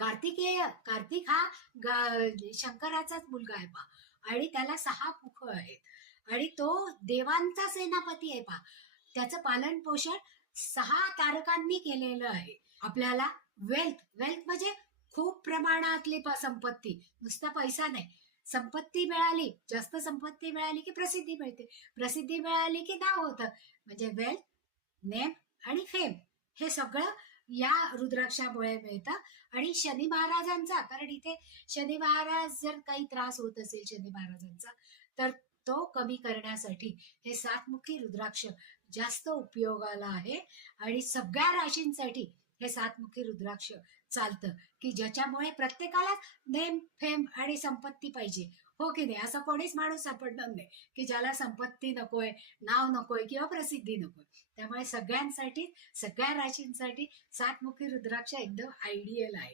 कार्तिक हा शंकराचाच मुलगा आहे पा, आणि त्याला 6 मुख आहेत आणि तो देवांचा सेनापती आहे पा. त्याचं पालन पोषण 6 तारकांनी केलेलं आहे. आपल्याला वेल्थ म्हणजे खूप प्रमाणातली संपत्ती, नुसता पैसा नाही. संपत्ती मिळाली, जास्त संपत्ती मिळाली की प्रसिद्धी मिळते, प्रसिद्धी मिळाली की नाव होतं. म्हणजे वेल्थ, नेम आणि फेम हे सगळं या रुद्राक्षामुळे मिळतं. आणि शनी महाराजांचा, कारण इथे शनी महाराज जर काही त्रास होत असेल शनी महाराजांचा, तर तो कमी करण्यासाठी हे 7मुखी रुद्राक्ष जास्त उपयोगाला आहे. आणि सगळ्या राशींसाठी हे 7मुखी रुद्राक्ष चालतं, की ज्याच्यामुळे प्रत्येकाला नेम, फेम आणि संपत्ती पाहिजे. हो की नाही? असं कोणीच माणूस सापडणार नाही की ज्याला संपत्ती नकोय, नाव नकोय किंवा प्रसिद्धी नकोय. त्यामुळे सगळ्यांसाठी, सगळ्या राशींसाठी 7मुखी रुद्राक्ष एकदम आयडियल आहे.